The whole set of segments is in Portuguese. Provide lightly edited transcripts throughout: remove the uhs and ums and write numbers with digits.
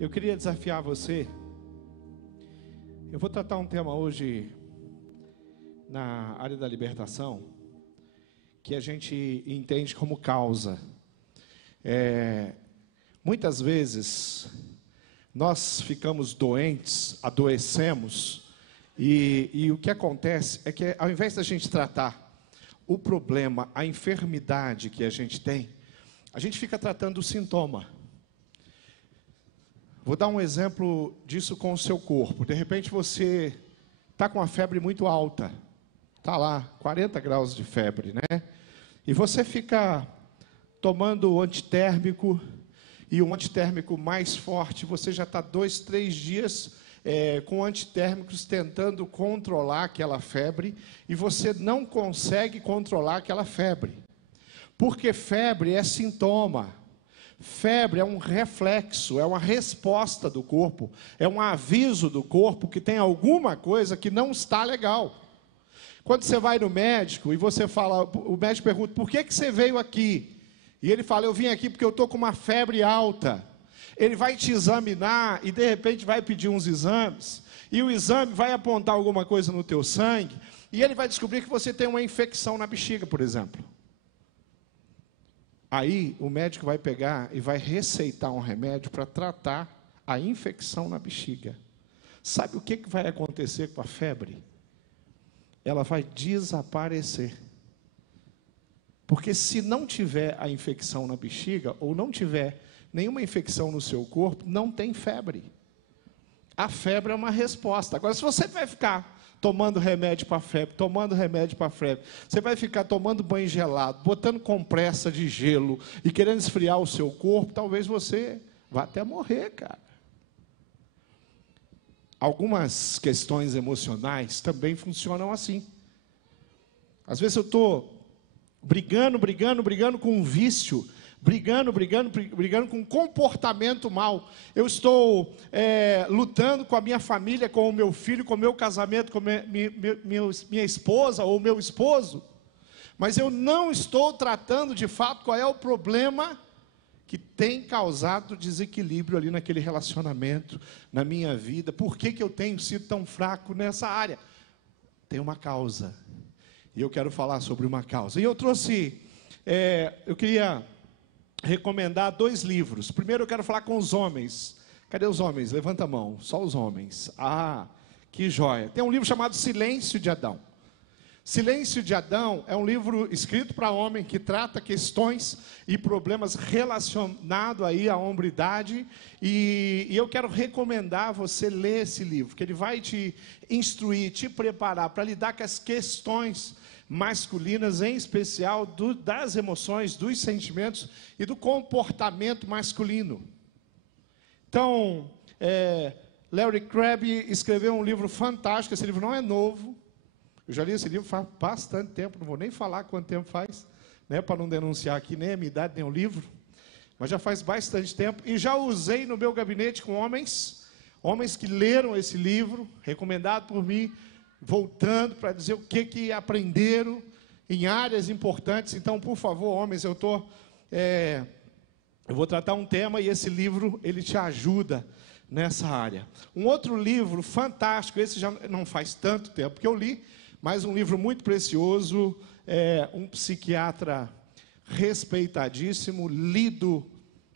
Eu queria desafiar você. Eu vou tratar um tema hoje na área da libertação, que a gente entende como causa. Muitas vezes nós ficamos doentes, adoecemos, e o que acontece é que ao invés da gente tratar o problema, a enfermidade que a gente tem, a gente fica tratando o sintoma. Vou dar um exemplo disso com o seu corpo. De repente você está com uma febre muito alta, está lá, 40 graus de febre, né? E você fica tomando antitérmico, e um antitérmico mais forte, você já está 2, 3 dias com antitérmicos tentando controlar aquela febre, e você não consegue controlar aquela febre. Porque febre é sintoma. Febre é um reflexo, é uma resposta do corpo, é um aviso do corpo que tem alguma coisa que não está legal. Quando você vai no médico e você fala, o médico pergunta, por que você veio aqui? E ele fala, eu vim aqui porque eu estou com uma febre alta. Ele vai te examinar e de repente vai pedir uns exames, e o exame vai apontar alguma coisa no teu sangue, e ele vai descobrir que você tem uma infecção na bexiga, por exemplo. Aí o médico vai pegar e vai receitar um remédio para tratar a infecção na bexiga. Sabe o que vai acontecer com a febre? Ela vai desaparecer. Porque se não tiver a infecção na bexiga, ou não tiver nenhuma infecção no seu corpo, não tem febre. A febre é uma resposta. Agora, se você vai ficar tomando remédio para febre, você vai ficar tomando banho gelado, botando compressa de gelo e querendo esfriar o seu corpo, talvez você vá até morrer, cara. Algumas questões emocionais também funcionam assim. Às vezes eu estou brigando com um vício, brigando com um comportamento mal. Eu estou lutando com a minha família, com o meu filho, com o meu casamento, com minha esposa ou meu esposo, mas eu não estou tratando de fato qual é o problema que tem causado desequilíbrio ali naquele relacionamento, na minha vida. Por que eu tenho sido tão fraco nessa área? Tem uma causa, e eu quero falar sobre uma causa. E eu trouxe, eu queria recomendar 2 livros. Primeiro eu quero falar com os homens. Cadê os homens? Levanta a mão, só os homens. Ah, que joia. Tem um livro chamado Silêncio de Adão. Silêncio de Adão é um livro escrito para homem que trata questões e problemas relacionados aí à hombridade, e eu quero recomendar você ler esse livro, que ele vai te instruir, te preparar para lidar com as questões masculinas, em especial das emoções, dos sentimentos e do comportamento masculino. Então, Larry Crabb escreveu um livro fantástico. Esse livro não é novo. Eu já li esse livro faz bastante tempo, não vou nem falar quanto tempo faz, né, para não denunciar aqui nem a minha idade, nem o livro, mas já faz bastante tempo, e já usei no meu gabinete com homens que leram esse livro, recomendado por mim, voltando para dizer o que aprenderam em áreas importantes. Então, por favor, homens, eu vou tratar um tema, e esse livro, ele te ajuda nessa área. Um outro livro fantástico, esse já não faz tanto tempo que eu li, mas um livro muito precioso, um psiquiatra respeitadíssimo, lido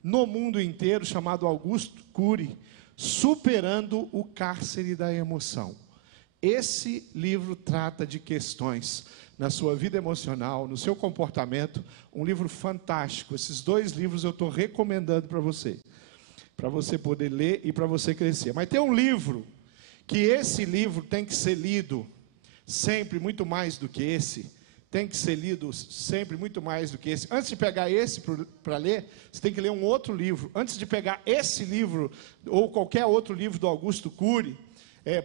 no mundo inteiro, chamado Augusto Cury, Superando o Cárcere da Emoção. Esse livro trata de questões na sua vida emocional, no seu comportamento, um livro fantástico. Esses 2 livros eu estou recomendando para você poder ler e para você crescer. Mas tem um livro, que esse livro tem que ser lido sempre muito mais do que esse, tem que ser lido sempre muito mais do que esse. Antes de pegar esse para ler, você tem que ler um outro livro. Antes de pegar esse livro, ou qualquer outro livro do Augusto Cury,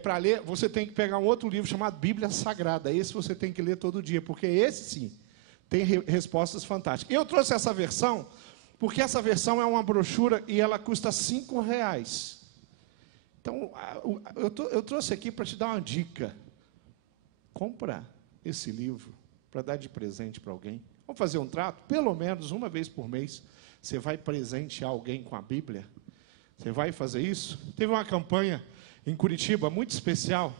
para ler, você tem que pegar um outro livro chamado Bíblia Sagrada. Esse você tem que ler todo dia, porque esse sim, tem respostas fantásticas. Eu trouxe essa versão, porque essa versão é uma brochura e ela custa R$5. Então, eu trouxe aqui para te dar uma dica. Compra esse livro para dar de presente para alguém. Vamos fazer um trato? Pelo menos uma vez por mês, você vai presentear alguém com a Bíblia. Você vai fazer isso? Teve uma campanha em Curitiba muito especial,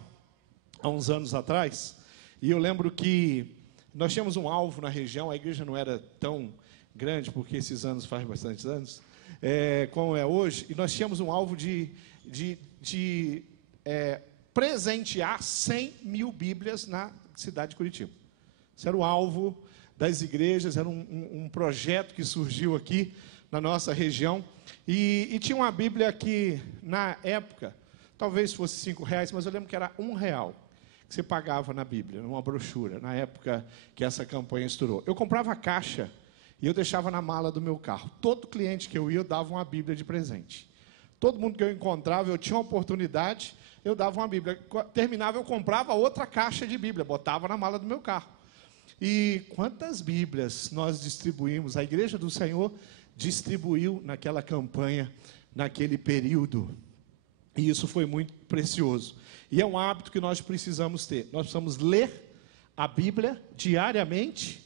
há uns anos atrás, e eu lembro que nós tínhamos um alvo na região, a igreja não era tão grande, porque esses anos faz bastantes anos, como é hoje, e nós tínhamos um alvo de presentear 100 mil Bíblias na cidade de Curitiba. Esse era o alvo das igrejas, era um projeto que surgiu aqui na nossa região, e tinha uma Bíblia que, na época, talvez fosse R$5, mas eu lembro que era R$1 que você pagava na Bíblia, numa brochura, na época que essa campanha estourou. Eu comprava a caixa e eu deixava na mala do meu carro. Todo cliente que eu ia, eu dava uma Bíblia de presente. Todo mundo que eu encontrava, eu tinha uma oportunidade, eu dava uma Bíblia. Terminava, eu comprava outra caixa de Bíblia, botava na mala do meu carro. E quantas Bíblias nós distribuímos, a Igreja do Senhor distribuiu naquela campanha, naquele período. E isso foi muito precioso. E é um hábito que nós precisamos ter. Nós precisamos ler a Bíblia diariamente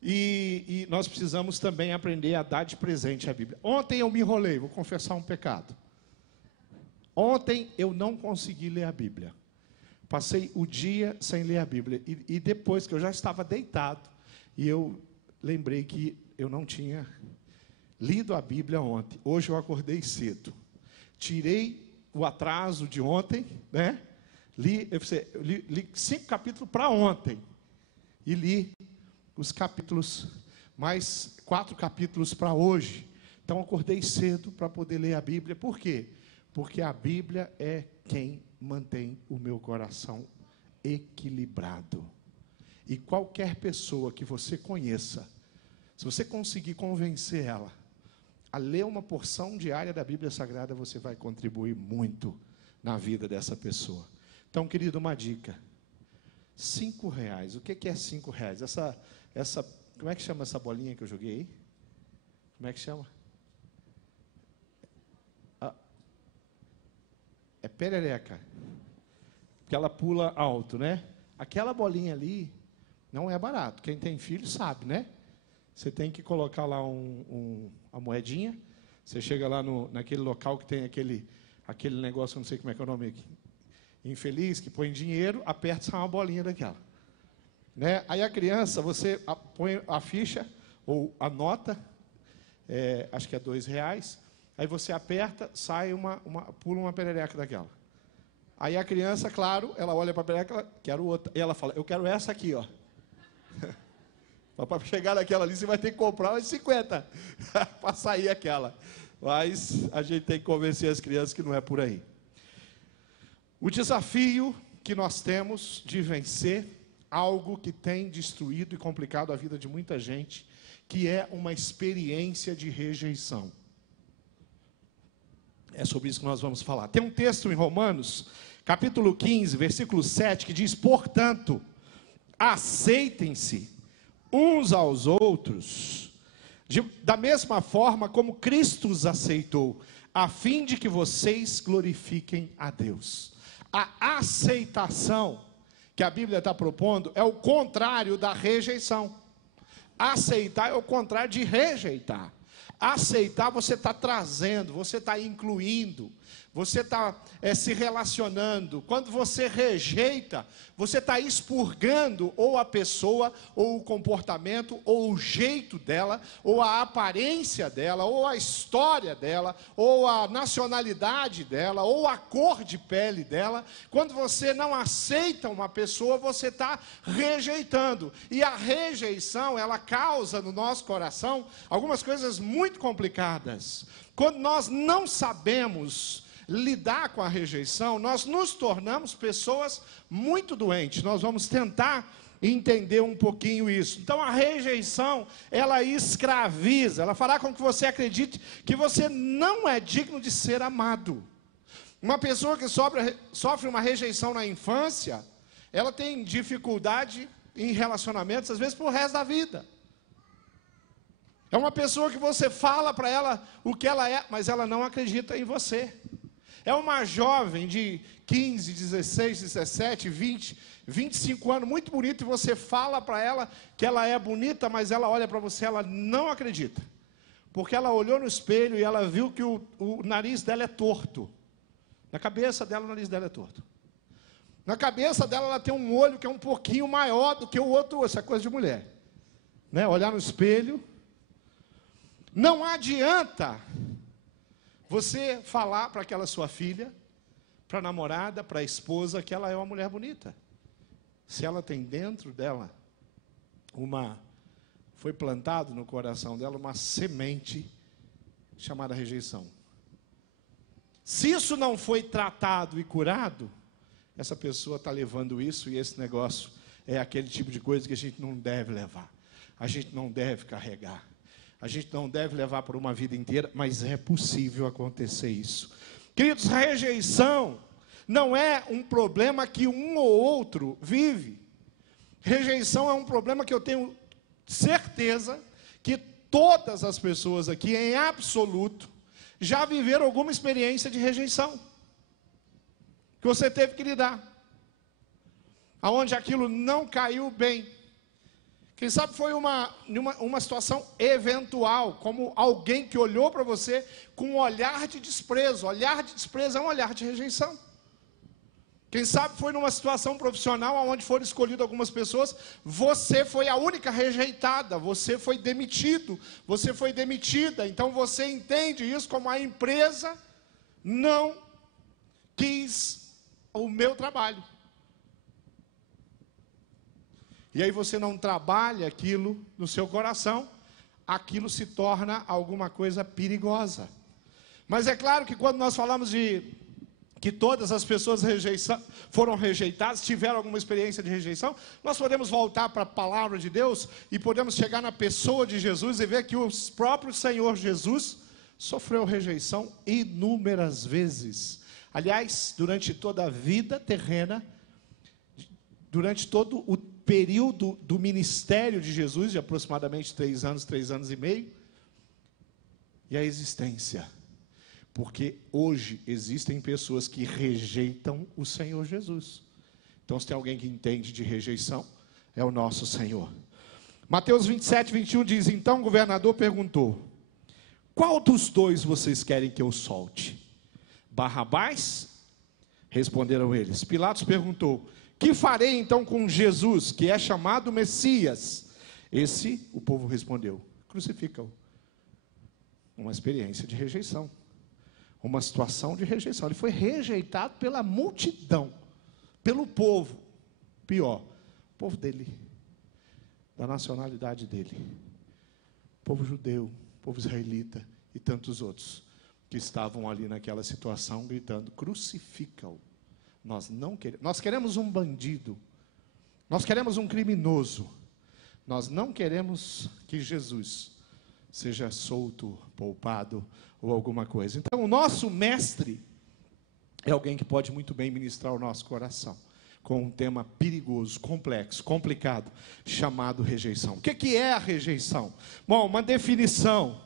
e nós precisamos também aprender a dar de presente a Bíblia. Ontem eu me enrolei, vou confessar um pecado. Ontem eu não consegui ler a Bíblia. Passei o dia sem ler a Bíblia. E depois que eu já estava deitado, e eu lembrei que eu não tinha lido a Bíblia ontem. Hoje eu acordei cedo. Tirei o atraso de ontem, né? Li 5 capítulos para ontem. E li os capítulos, mais 4 capítulos para hoje. Então, acordei cedo para poder ler a Bíblia. Por quê? Porque a Bíblia é quem mantém o meu coração equilibrado. E qualquer pessoa que você conheça, se você conseguir convencer ela a ler uma porção diária da Bíblia Sagrada, você vai contribuir muito na vida dessa pessoa. Então, querido, uma dica. R$5. O que é R$5? Como é que chama essa bolinha que eu joguei aí? Como é que chama? É perereca. Porque ela pula alto, né? Aquela bolinha ali não é barato. Quem tem filho sabe, né? Você tem que colocar lá a moedinha. Você chega lá naquele local que tem aquele negócio, não sei como é que é o nome aqui, infeliz, que põe dinheiro, aperta só uma bolinha daquela. Né? Aí a criança, você põe a ficha, ou a nota, acho que é R$2, aí você aperta, sai pula uma perereca daquela. Aí a criança, claro, ela olha para a perereca, ela quer outra. E ela fala, eu quero essa aqui, ó. Para chegar naquela ali, você vai ter que comprar umas 50 para sair aquela. Mas a gente tem que convencer as crianças que não é por aí. O desafio que nós temos de vencer algo que tem destruído e complicado a vida de muita gente, que é uma experiência de rejeição. É sobre isso que nós vamos falar. Tem um texto em Romanos, capítulo 15, versículo 7, que diz, portanto, aceitem-se uns aos outros, da mesma forma como Cristo os aceitou, a fim de que vocês glorifiquem a Deus. A aceitação que a Bíblia está propondo é o contrário da rejeição. Aceitar é o contrário de rejeitar. Aceitar, você está trazendo, você está incluindo, você está se relacionando. Quando você rejeita, você está expurgando ou a pessoa, ou o comportamento, ou o jeito dela, ou a aparência dela, ou a história dela, ou a nacionalidade dela, ou a cor de pele dela. Quando você não aceita uma pessoa, você está rejeitando. E a rejeição, ela causa no nosso coração algumas coisas muito complicadas. Quando nós não sabemos lidar com a rejeição, nós nos tornamos pessoas muito doentes. Nós vamos tentar entender um pouquinho isso. Então a rejeição, ela escraviza, ela fará com que você acredite que você não é digno de ser amado. Uma pessoa que sofre uma rejeição na infância, ela tem dificuldade em relacionamentos, às vezes pro resto da vida. É uma pessoa que você fala para ela o que ela é, mas ela não acredita em você. É uma jovem de 15, 16, 17, 20, 25 anos, muito bonita, e você fala para ela que ela é bonita, mas ela olha para você, ela não acredita. porque ela olhou no espelho e ela viu que o nariz dela é torto. Na cabeça dela, o nariz dela é torto. Na cabeça dela, ela tem um olho que é um pouquinho maior do que o outro. Isso é coisa de mulher, né? Olhar no espelho. Não adianta você falar para aquela sua filha, para a namorada, para a esposa, que ela é uma mulher bonita, se ela tem dentro dela foi plantado no coração dela uma semente chamada rejeição. Se isso não foi tratado e curado, essa pessoa está levando isso, e esse negócio é aquele tipo de coisa que a gente não deve levar, a gente não deve carregar, a gente não deve levar por uma vida inteira, mas é possível acontecer isso. Queridos, rejeição não é um problema que um ou outro vive. Rejeição é um problema que eu tenho certeza que todas as pessoas aqui, em absoluto, já viveram alguma experiência de rejeição, que você teve que lidar, aonde aquilo não caiu bem. Quem sabe foi uma situação eventual, como alguém que olhou para você com um olhar de desprezo. Olhar de desprezo é um olhar de rejeição. Quem sabe foi numa situação profissional, onde foram escolhidas algumas pessoas, você foi a única rejeitada, você foi demitido, você foi demitida. Então você entende isso como a empresa não quis o meu trabalho. E aí você não trabalha aquilo no seu coração, aquilo se torna alguma coisa perigosa. Mas é claro que quando nós falamos de que todas as pessoas foram rejeitadas, tiveram alguma experiência de rejeição, nós podemos voltar para a palavra de Deus e podemos chegar na pessoa de Jesus e ver que o próprio Senhor Jesus sofreu rejeição inúmeras vezes. Aliás, durante toda a vida terrena, durante todo o período do ministério de Jesus, de aproximadamente 3 anos e meio, e a existência. Porque hoje existem pessoas que rejeitam o Senhor Jesus. Então, se tem alguém que entende de rejeição, é o nosso Senhor. Mateus 27, 21 diz: então o governador perguntou: qual dos dois vocês querem que eu solte? Barrabás? Responderam eles. Pilatos perguntou: que farei então com Jesus, que é chamado Messias? Esse, o povo respondeu: crucifica-o. Uma experiência de rejeição, uma situação de rejeição. Ele foi rejeitado pela multidão, pelo povo, pior, o povo dele, da nacionalidade dele, povo judeu, povo israelita e tantos outros que estavam ali naquela situação gritando: crucifica-o. Nós queremos um bandido, nós queremos um criminoso, nós não queremos que Jesus seja solto, poupado ou alguma coisa. Então o nosso mestre é alguém que pode muito bem ministrar o nosso coração com um tema perigoso, complexo, complicado, chamado rejeição. O que é a rejeição? Bom, uma definição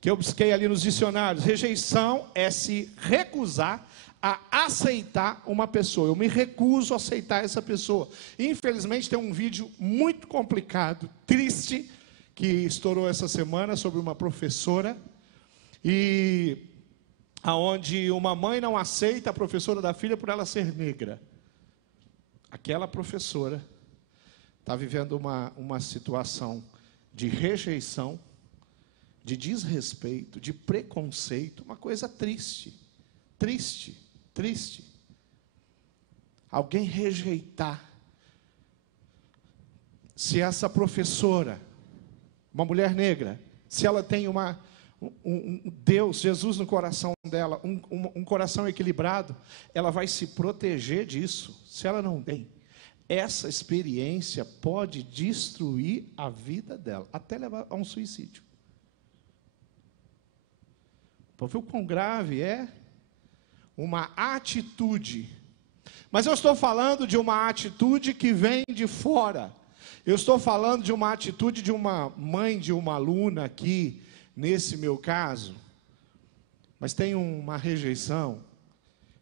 que eu busquei ali nos dicionários: rejeição é se recusar a aceitar uma pessoa. Eu me recuso a aceitar essa pessoa. Infelizmente tem um vídeo muito complicado, triste, que estourou essa semana sobre uma professora, e aonde uma mãe não aceita a professora da filha por ela ser negra. Aquela professora está vivendo uma situação de rejeição, de desrespeito, de preconceito, uma coisa triste, triste, triste. Alguém rejeitar. Se essa professora, uma mulher negra, se ela tem Deus, Jesus no coração dela, um coração equilibrado, ela vai se proteger disso. Se ela não tem, essa experiência pode destruir a vida dela, até levar a um suicídio. Para ver o quão grave é uma atitude. Mas eu estou falando de uma atitude que vem de fora. Eu estou falando de uma atitude de uma mãe de uma aluna aqui, nesse meu caso. Mas tem uma rejeição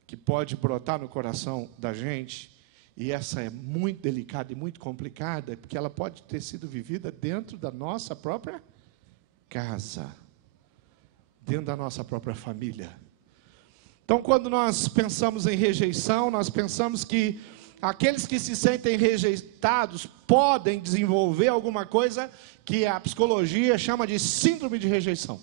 que pode brotar no coração da gente, e essa é muito delicada e muito complicada, porque ela pode ter sido vivida dentro da nossa própria casa. dentro da nossa própria família. Então, quando nós pensamos em rejeição, nós pensamos que aqueles que se sentem rejeitados podem desenvolver alguma coisa que a psicologia chama de síndrome de rejeição.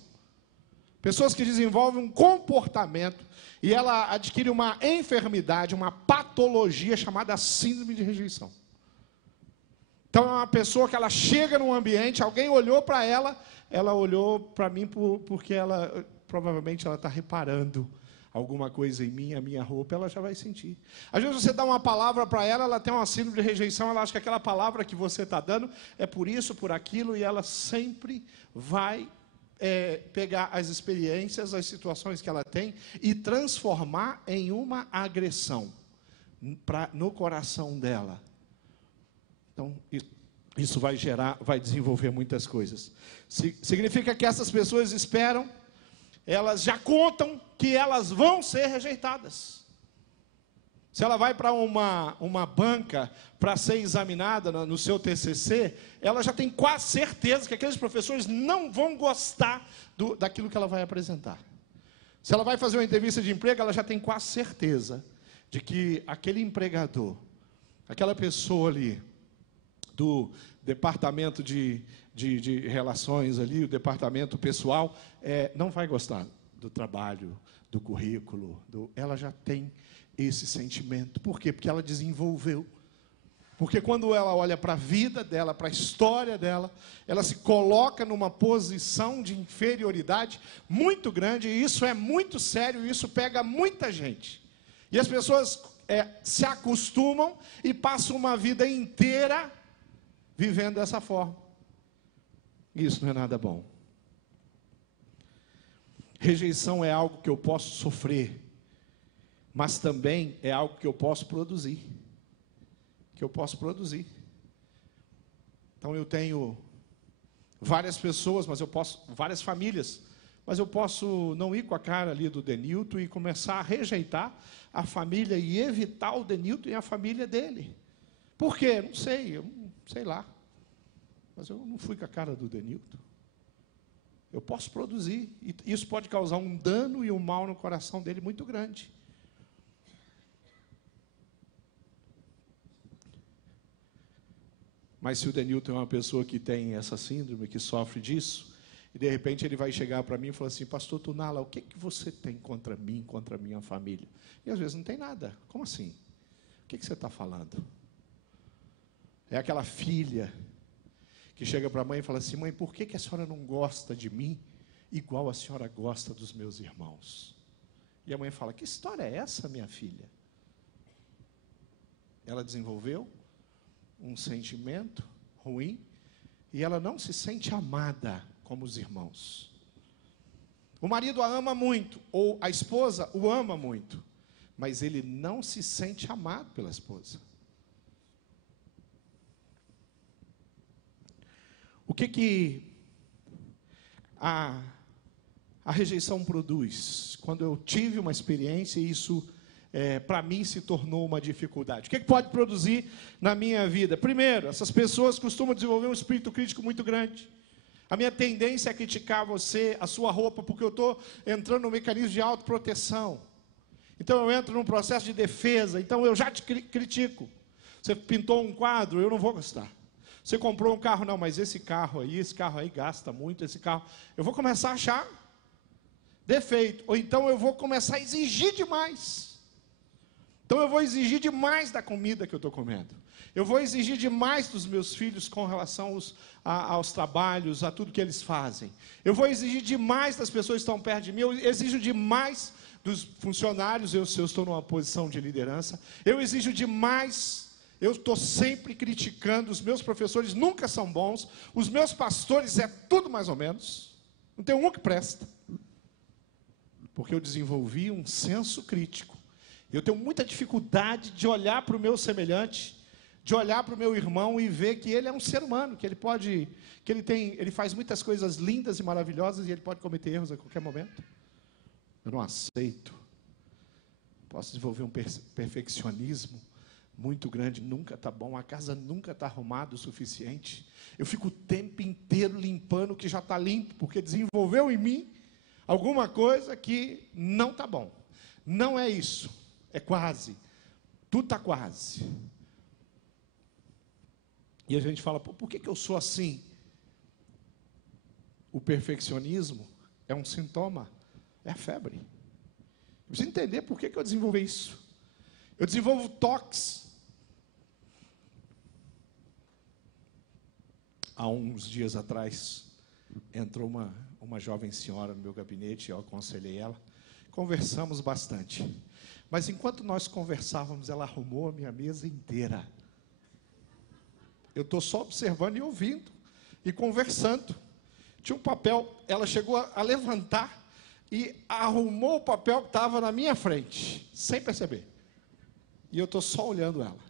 Pessoas que desenvolvem um comportamento e ela adquire uma enfermidade, uma patologia chamada síndrome de rejeição. Então, é uma pessoa que ela chega num ambiente, alguém olhou para ela olhou para mim porque provavelmente ela está reparando alguma coisa em mim, a minha roupa, ela já vai sentir. Às vezes você dá uma palavra para ela, ela tem uma síndrome de rejeição, ela acha que aquela palavra que você está dando é por isso, por aquilo, e ela sempre vai pegar as experiências, as situações que ela tem e transformar em uma agressão no coração dela. Então, isso vai desenvolver muitas coisas. Significa que essas pessoas esperam, elas já contam que elas vão ser rejeitadas. Se ela vai para uma banca para ser examinada no seu TCC, ela já tem quase certeza que aqueles professores não vão gostar daquilo que ela vai apresentar. Se ela vai fazer uma entrevista de emprego, ela já tem quase certeza de que aquele empregador, aquela pessoa ali, do departamento de relações ali, o departamento pessoal, não vai gostar do trabalho, do currículo, ela já tem esse sentimento. Por quê? Porque ela desenvolveu. Porque quando ela olha para a vida dela, para a história dela, ela se coloca numa posição de inferioridade muito grande, e isso é muito sério, e isso pega muita gente. E as pessoas se acostumam e passam uma vida inteira vivendo dessa forma. Isso não é nada bom. Rejeição é algo que eu posso sofrer, mas também é algo que eu posso produzir. Então eu tenho várias pessoas, várias famílias, mas eu posso não ir com a cara ali do Denilton e começar a rejeitar a família e evitar o Denilton e a família dele. Por quê? Não sei, sei lá. Mas eu não fui com a cara do Denilton. Eu posso produzir, e isso pode causar um dano e um mal no coração dele muito grande. Mas se o Denilton é uma pessoa que tem essa síndrome, que sofre disso, e de repente ele vai chegar para mim e falar assim: pastor Tunala, o que você tem contra mim, contra a minha família? E às vezes não tem nada. Como assim? O que você está falando? É aquela filha que chega para a mãe e fala assim: mãe, por que a senhora não gosta de mim igual a senhora gosta dos meus irmãos? E a mãe fala: que história é essa, minha filha? Ela desenvolveu um sentimento ruim e ela não se sente amada como os irmãos. O marido a ama muito, ou a esposa o ama muito, mas ele não se sente amado pela esposa. O que a rejeição produz? Quando eu tive uma experiência e isso, para mim, se tornou uma dificuldade. O que pode produzir na minha vida? Primeiro, essas pessoas costumam desenvolver um espírito crítico muito grande. A minha tendência é criticar você, a sua roupa, porque eu estou entrando no mecanismo de autoproteção. Então, eu entro num processo de defesa, então eu já te critico. Você pintou um quadro, eu não vou gostar. Você comprou um carro, não, mas esse carro aí gasta muito, esse carro. Eu vou começar a achar defeito, ou então eu vou começar a exigir demais. Então eu vou exigir demais da comida que eu estou comendo. Eu vou exigir demais dos meus filhos com relação aos trabalhos, a tudo que eles fazem. Eu vou exigir demais das pessoas que estão perto de mim. Eu exijo demais dos funcionários, se eu estou numa posição de liderança. Eu exijo demais. Eu estou sempre criticando. Os meus professores nunca são bons. Os meus pastores é tudo mais ou menos. Não tem um que presta. Porque eu desenvolvi um senso crítico. Eu tenho muita dificuldade de olhar para o meu semelhante, de olhar para o meu irmão e ver que ele é um ser humano, que ele faz muitas coisas lindas e maravilhosas e ele pode cometer erros a qualquer momento. Eu não aceito. Posso desenvolver um perfeccionismo muito grande, nunca está bom, a casa nunca está arrumada o suficiente. Eu fico o tempo inteiro limpando o que já está limpo, porque desenvolveu em mim Alguma coisa que não está bom. Não é isso, é quase. Tudo está quase. E a gente fala, por que eu sou assim? O perfeccionismo é um sintoma, é a febre. Eu preciso entender por que eu desenvolvi isso. Eu desenvolvo toques. Há uns dias atrás, entrou uma jovem senhora no meu gabinete, eu aconselhei ela. Conversamos bastante. Mas enquanto nós conversávamos, ela arrumou a minha mesa inteira. Eu estou só observando e ouvindo, e conversando. Tinha um papel, ela chegou a levantar e arrumou o papel que estava na minha frente, sem perceber. E eu estou só olhando ela.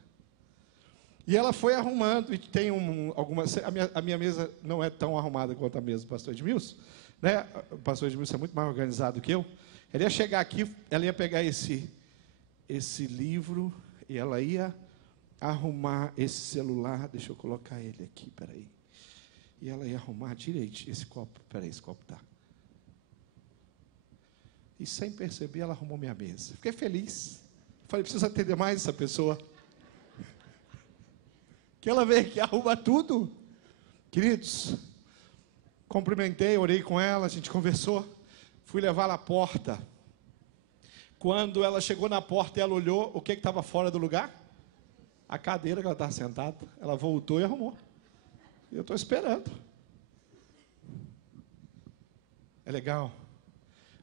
E ela foi arrumando, e tem algumas... A minha mesa não é tão arrumada quanto a mesa do pastor Edmilson, né? O pastor Edmilson é muito mais organizado que eu. Ela ia chegar aqui, ela ia pegar esse livro, e ela ia arrumar esse celular. Deixa eu colocar ele aqui, peraí. E ela ia arrumar direito esse copo. Peraí, esse copo tá. E sem perceber, ela arrumou minha mesa. Fiquei feliz. Falei, preciso atender mais essa pessoa. Que ela veio aqui, arruma tudo. Queridos, cumprimentei, orei com ela, a gente conversou. Fui levá-la à porta. Quando ela chegou na porta e ela olhou, o que estava fora do lugar? A cadeira que ela estava sentada. Ela voltou e arrumou. Eu estou esperando. É legal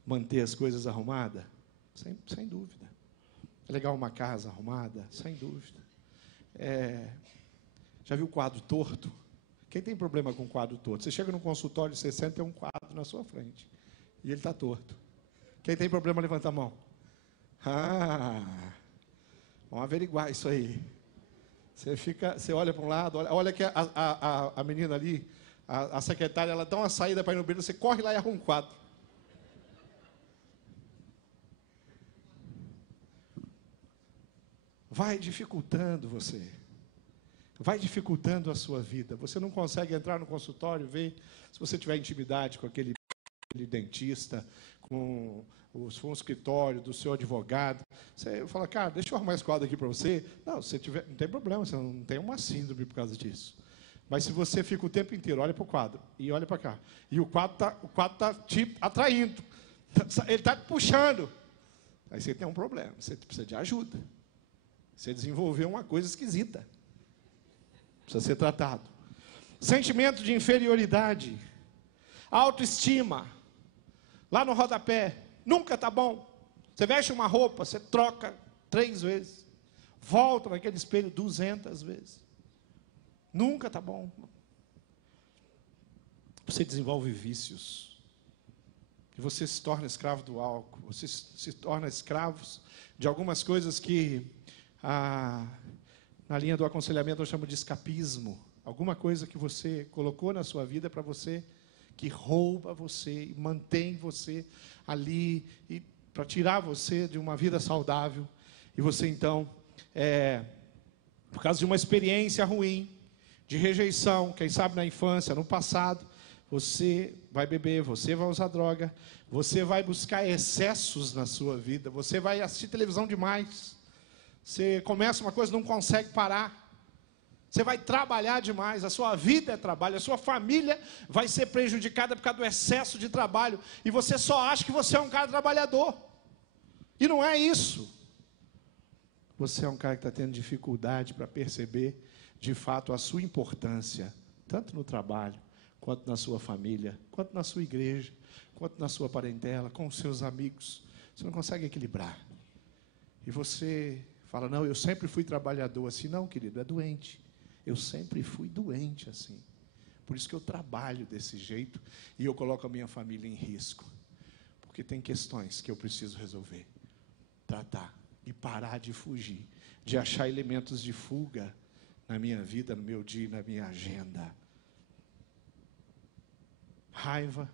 manter as coisas arrumadas? Sem dúvida. É legal uma casa arrumada? Sem dúvida. Já viu quadro torto? Quem tem problema com quadro torto? Você chega no consultório, você senta e tem um quadro na sua frente. E ele está torto. Quem tem problema, levanta a mão. Vamos averiguar isso aí. Você olha para um lado, olha que a menina ali, a secretária, ela dá uma saída para ir no banheiro, você corre lá e arruma um quadro. Vai dificultando você. Vai dificultando a sua vida. Você não consegue entrar no consultório, ver, se você tiver intimidade com aquele dentista, com o escritório do seu advogado, você fala, cara, deixa eu arrumar esse quadro aqui para você. Não, se tiver, não tem problema, você não tem uma síndrome por causa disso. Mas se você fica o tempo inteiro, olha para o quadro e olha para cá, e o quadro tá te atraindo, ele está te puxando, aí você tem um problema, você precisa de ajuda. Você desenvolveu uma coisa esquisita. Precisa ser tratado. Sentimento de inferioridade, autoestima, lá no rodapé, nunca está bom. Você veste uma roupa, você troca 3 vezes, volta naquele espelho 200 vezes. Nunca está bom. Você desenvolve vícios. E você se torna escravo do álcool. Você se torna escravo de algumas coisas que, na linha do aconselhamento, eu chamo de escapismo. Alguma coisa que você colocou na sua vida para você, que rouba você e mantém você ali, e para tirar você de uma vida saudável. E você, então, por causa de uma experiência ruim, de rejeição, quem sabe na infância, no passado, você vai beber, você vai usar droga, você vai buscar excessos na sua vida, você vai assistir televisão demais, você começa uma coisa e não consegue parar, você vai trabalhar demais, a sua vida é trabalho, a sua família vai ser prejudicada por causa do excesso de trabalho, e você só acha que você é um cara trabalhador, e não é isso. Você é um cara que está tendo dificuldade para perceber, de fato, a sua importância, tanto no trabalho, quanto na sua família, quanto na sua igreja, quanto na sua parentela, com os seus amigos. Você não consegue equilibrar. E você fala, não, eu sempre fui trabalhador assim. Não, querido, é doente. Eu sempre fui doente assim. Por isso que eu trabalho desse jeito e eu coloco a minha família em risco. Porque tem questões que eu preciso resolver, tratar e parar de fugir, de achar elementos de fuga na minha vida, no meu dia, na minha agenda. Raiva,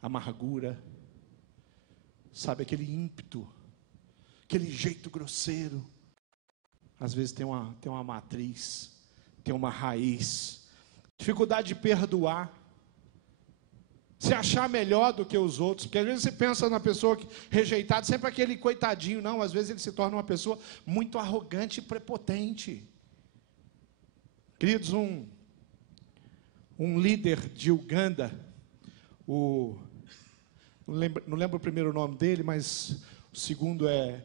amargura, sabe, aquele ímpeto, aquele jeito grosseiro. Às vezes tem uma matriz, tem uma raiz. Dificuldade de perdoar. se achar melhor do que os outros, porque às vezes você pensa na pessoa rejeitada, sempre aquele coitadinho, não, às vezes ele se torna uma pessoa muito arrogante e prepotente. Queridos, um líder de Uganda, não lembro o primeiro nome dele, mas o segundo é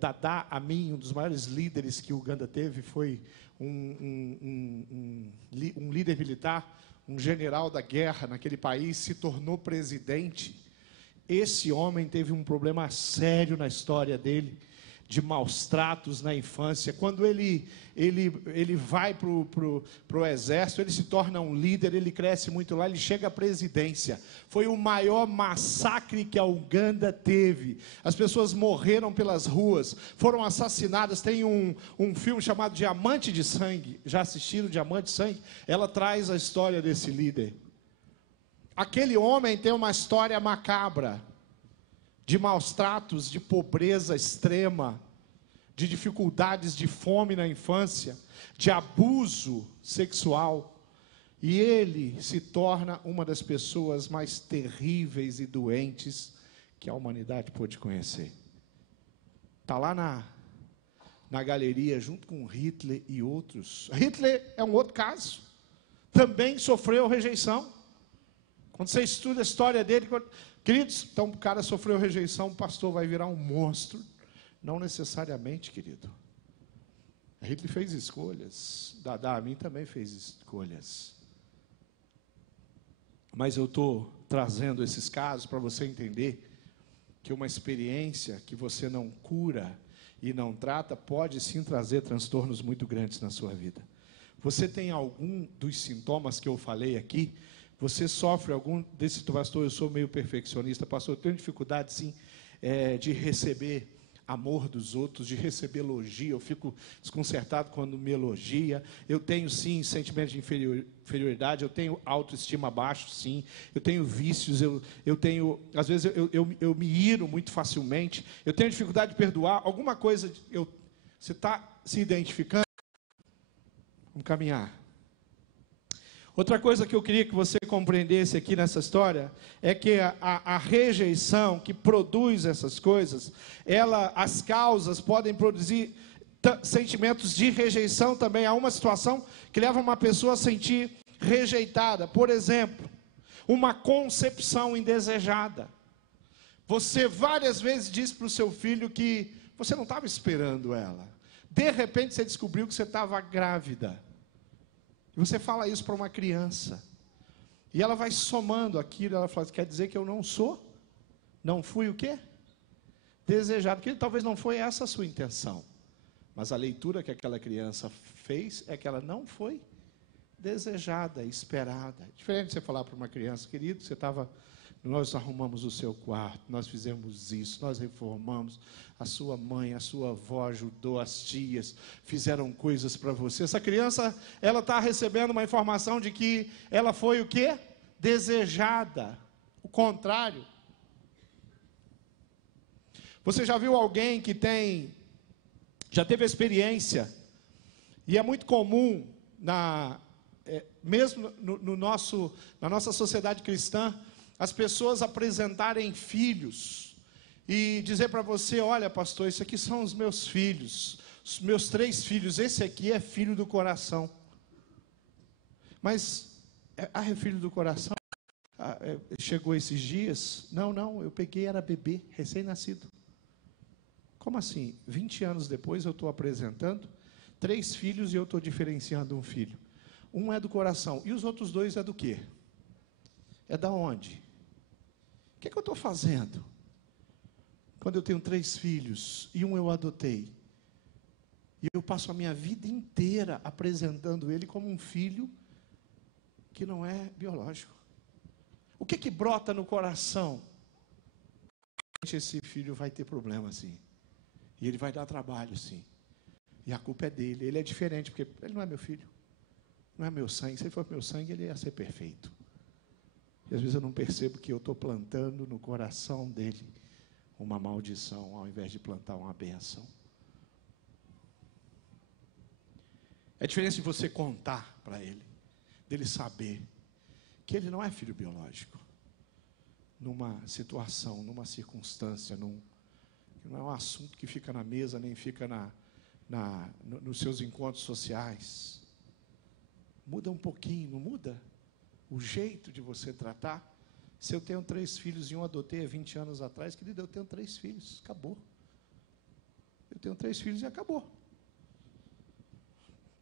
Dada Amin, um dos maiores líderes que Uganda teve, foi um líder militar, um general da guerra naquele país, se tornou presidente. Esse homem teve um problema sério na história dele, de maus tratos na infância. Quando ele vai para o exército, ele se torna um líder, ele cresce muito lá, ele chega à presidência. Foi o maior massacre que a Uganda teve. As pessoas morreram pelas ruas, foram assassinadas. Tem um filme chamado Diamante de Sangue. Já assistiram Diamante de Sangue? Ela traz a história desse líder. Aquele homem tem uma história macabra, de maus tratos, de pobreza extrema, de dificuldades de fome na infância, de abuso sexual. E ele se torna uma das pessoas mais terríveis e doentes que a humanidade pôde conhecer. Está lá na galeria, junto com Hitler e outros. Hitler é um outro caso. Também sofreu rejeição. Quando você estuda a história dele, queridos, então o cara sofreu rejeição, o pastor vai virar um monstro. Não necessariamente, querido. Hitler fez escolhas, Dada Amin também fez escolhas. Mas eu estou trazendo esses casos para você entender que uma experiência que você não cura e não trata pode sim trazer transtornos muito grandes na sua vida. Você tem algum dos sintomas que eu falei aqui? Você sofre algum desse, pastor? Eu sou meio perfeccionista, pastor, eu tenho dificuldade sim de receber amor dos outros, de receber elogio, eu fico desconcertado quando me elogia. Eu tenho sim sentimento de inferioridade, eu tenho autoestima baixa, sim, eu tenho vícios, eu tenho, às vezes eu me iro muito facilmente, eu tenho dificuldade de perdoar, alguma coisa, você está se identificando? Vamos caminhar. Outra coisa que eu queria que você compreendesse aqui nessa história é que a rejeição que produz essas coisas, as causas podem produzir sentimentos de rejeição também. Há uma situação que leva uma pessoa a sentir rejeitada. Por exemplo, uma concepção indesejada. Você várias vezes disse para o seu filho que você não estava esperando ela. De repente você descobriu que você estava grávida. Você fala isso para uma criança, e ela vai somando aquilo, ela fala, quer dizer que eu não fui o quê? Desejado, que talvez não foi essa a sua intenção, mas a leitura que aquela criança fez é que ela não foi desejada, esperada. É diferente de você falar para uma criança, querido, nós arrumamos o seu quarto, nós fizemos isso, nós reformamos, a sua mãe, a sua avó ajudou, as tias fizeram coisas para você. Essa criança, ela está recebendo uma informação de que ela foi o quê? Desejada. O contrário. Você já viu alguém que já teve experiência, e é muito comum, mesmo na nossa sociedade cristã, as pessoas apresentarem filhos e dizer para você, olha pastor, isso aqui são os meus filhos, os meus 3 filhos, esse aqui é filho do coração. Mas, é filho do coração? Chegou esses dias? Não, eu peguei, era bebê, recém-nascido. Como assim? 20 anos depois eu estou apresentando 3 filhos e eu estou diferenciando um filho. Um é do coração, e os outros 2 é do quê? É da onde? O que eu estou fazendo? Quando eu tenho 3 filhos e um eu adotei, e eu passo a minha vida inteira apresentando ele como um filho que não é biológico. O que brota no coração? Esse filho vai ter problema, sim. E ele vai dar trabalho, sim. E a culpa é dele. Ele é diferente, porque ele não é meu filho. Não é meu sangue. Se ele fosse meu sangue, ele ia ser perfeito. E às vezes eu não percebo que eu estou plantando no coração dele uma maldição, ao invés de plantar uma bênção. É diferente de você contar para ele, dele saber que ele não é filho biológico. numa situação, numa circunstância, que não é um assunto que fica na mesa, nem fica nos seus encontros sociais. Muda um pouquinho, não muda? O jeito de você tratar. Se eu tenho 3 filhos e um adotei há 20 anos atrás, querido, eu tenho 3 filhos, acabou. Eu tenho 3 filhos e acabou.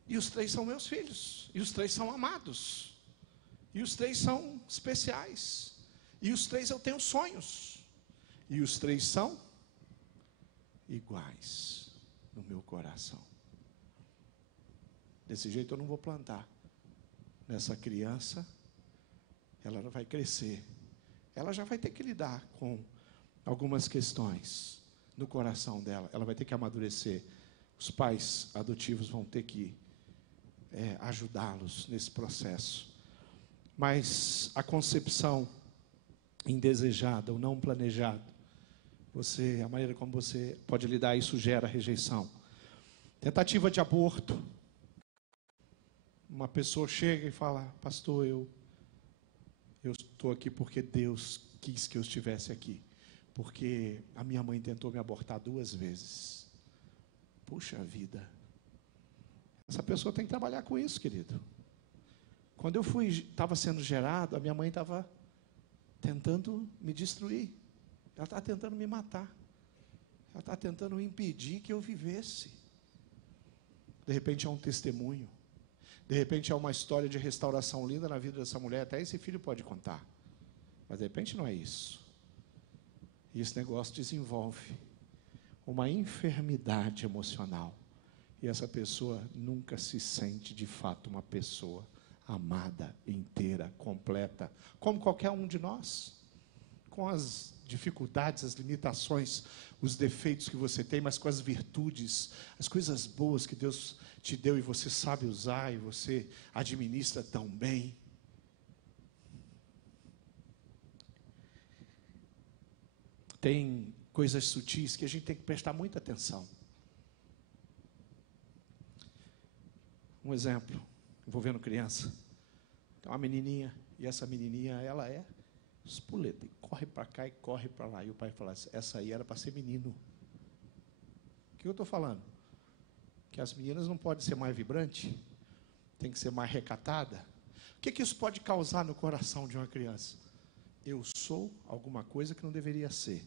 E os 3 são meus filhos, e os 3 são amados, e os 3 são especiais, e os 3 eu tenho sonhos, e os 3 são iguais no meu coração. Desse jeito eu não vou plantar nessa criança, ela não vai crescer, ela já vai ter que lidar com algumas questões no coração dela, ela vai ter que amadurecer, os pais adotivos vão ter que ajudá-los nesse processo. Mas a concepção indesejada, o não planejado, a maneira como você pode lidar, isso gera rejeição. Tentativa de aborto. Uma pessoa chega e fala: pastor, eu estou aqui porque Deus quis que eu estivesse aqui, porque a minha mãe tentou me abortar 2 vezes. Puxa vida. Essa pessoa tem que trabalhar com isso, querido. Quando eu estava sendo gerado, a minha mãe estava tentando me destruir. Ela estava tentando me matar. Ela estava tentando impedir que eu vivesse. De repente é um testemunho. De repente é uma história de restauração linda na vida dessa mulher. Até esse filho pode contar. Mas de repente não é isso. E esse negócio desenvolve uma enfermidade emocional. E essa pessoa nunca se sente de fato uma pessoa amada, inteira, completa, como qualquer um de nós, com as dificuldades, as limitações, os defeitos que você tem, mas com as virtudes, as coisas boas que Deus te deu e você sabe usar e você administra tão bem. Tem coisas sutis que a gente tem que prestar muita atenção. Um exemplo, envolvendo criança. Tem uma menininha, e essa menininha, ela é espoleta, e corre para cá e corre para lá. E o pai fala assim: essa aí era para ser menino. O que eu estou falando? Que as meninas não podem ser mais vibrantes, tem que ser mais recatada. O que isso pode causar no coração de uma criança? Eu sou alguma coisa que não deveria ser.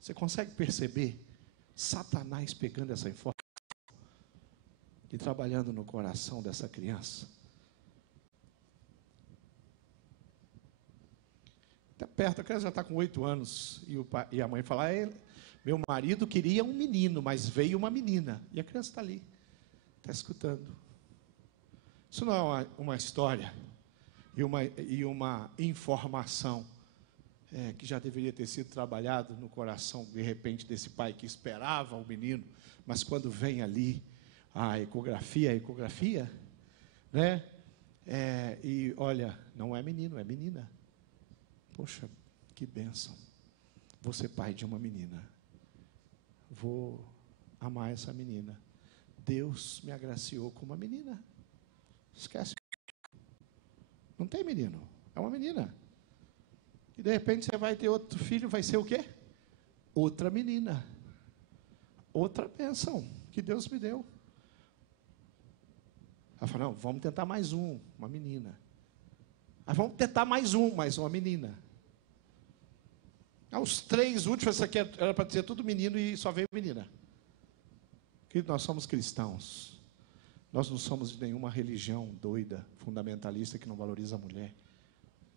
Você consegue perceber Satanás pegando essa informação e trabalhando no coração dessa criança? Até perto, a criança já está com 8 anos, e a mãe fala: meu marido queria um menino, mas veio uma menina. E a criança está ali, está escutando. Isso não é uma história e uma informação que já deveria ter sido trabalhado no coração, de repente, desse pai que esperava o menino, mas quando vem ali a ecografia, né? E olha, não é menino, é menina. Poxa, que bênção. Vou ser pai de uma menina. Vou amar essa menina. Deus me agraciou com uma menina. Esquece. Não tem menino, é uma menina. E de repente você vai ter outro filho, vai ser o quê? Outra menina. Outra bênção que Deus me deu. Ela fala: não, vamos tentar mais uma menina. Vamos tentar mais uma menina. Os 3 últimos, essa aqui era para ser tudo menino e só veio menina. Querido, nós somos cristãos. Nós não somos de nenhuma religião doida, fundamentalista, que não valoriza a mulher,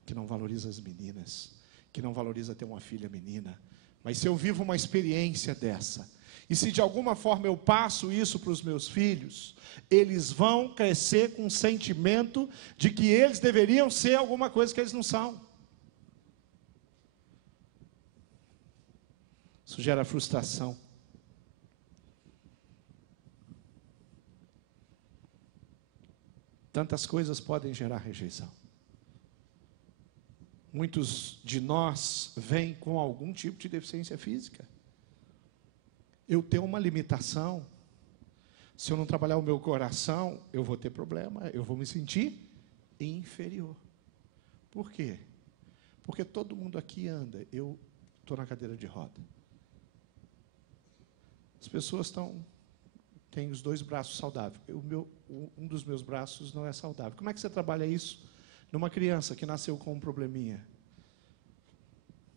que não valoriza as meninas, que não valoriza ter uma filha menina. Mas se eu vivo uma experiência dessa, e se de alguma forma eu passo isso para os meus filhos, eles vão crescer com um sentimento de que eles deveriam ser alguma coisa que eles não são. Isso gera frustração. Tantas coisas podem gerar rejeição. Muitos de nós vêm com algum tipo de deficiência física. Eu tenho uma limitação. Se eu não trabalhar o meu coração, eu vou ter problema, eu vou me sentir inferior. Por quê? Porque todo mundo aqui anda, eu estou na cadeira de roda. As pessoas têm os 2 braços saudáveis. Um dos meus braços não é saudável. Como é que você trabalha isso numa criança que nasceu com um probleminha?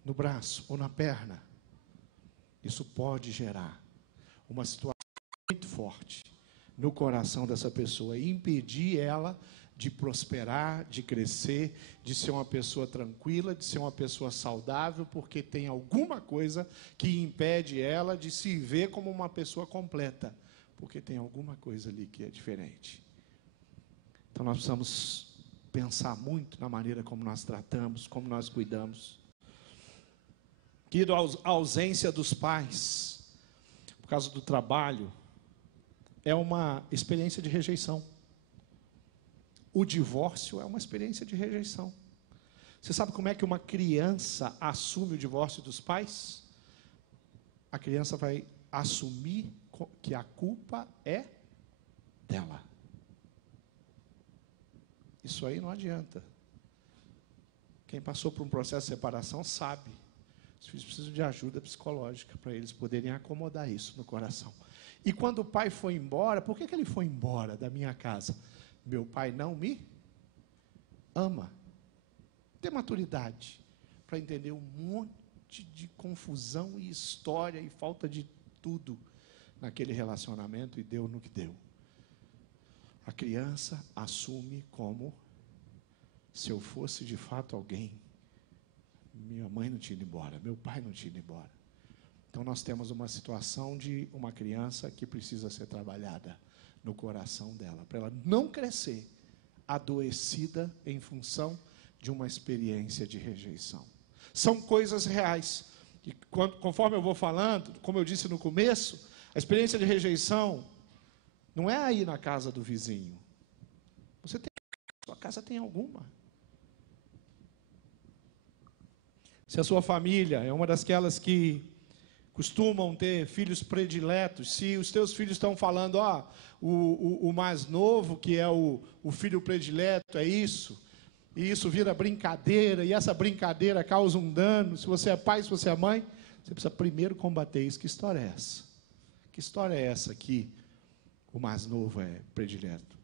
No braço ou na perna? Isso pode gerar uma situação muito forte no coração dessa pessoa e impedir ela de prosperar, de crescer, de ser uma pessoa tranquila, de ser uma pessoa saudável, porque tem alguma coisa que impede ela de se ver como uma pessoa completa, porque tem alguma coisa ali que é diferente. Então nós precisamos pensar muito na maneira como nós tratamos, como nós cuidamos. Querido, a ausência dos pais, por causa do trabalho, é uma experiência de rejeição. O divórcio é uma experiência de rejeição. Você sabe como é que uma criança assume o divórcio dos pais? A criança vai assumir que a culpa é dela. Isso aí não adianta. Quem passou por um processo de separação sabe. Os filhos precisam de ajuda psicológica para eles poderem acomodar isso no coração. E quando o pai foi embora, por que ele foi embora da minha casa? Meu pai não me ama. Tem maturidade para entender um monte de confusão e história e falta de tudo naquele relacionamento e deu no que deu. A criança assume como se eu fosse de fato alguém. Minha mãe não tinha ido embora, meu pai não tinha ido embora. Então nós temos uma situação de uma criança que precisa ser trabalhada no coração dela, para ela não crescer adoecida em função de uma experiência de rejeição. São coisas reais. E conforme eu vou falando, como eu disse no começo, a experiência de rejeição não é aí na casa do vizinho. Você tem, sua casa tem alguma. Se a sua família é uma daquelas que costumam ter filhos prediletos, se os teus filhos estão falando, o mais novo, que é o filho predileto, é isso, e isso vira brincadeira, e essa brincadeira causa um dano, se você é pai, se você é mãe, você precisa primeiro combater isso. Que história é essa? Que história é essa que o mais novo é predileto?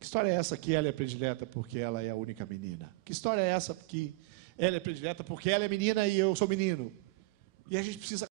Que história é essa que ela é predileta porque ela é a única menina? Que história é essa que ela é predileta porque ela é menina e eu sou menino? E a gente precisa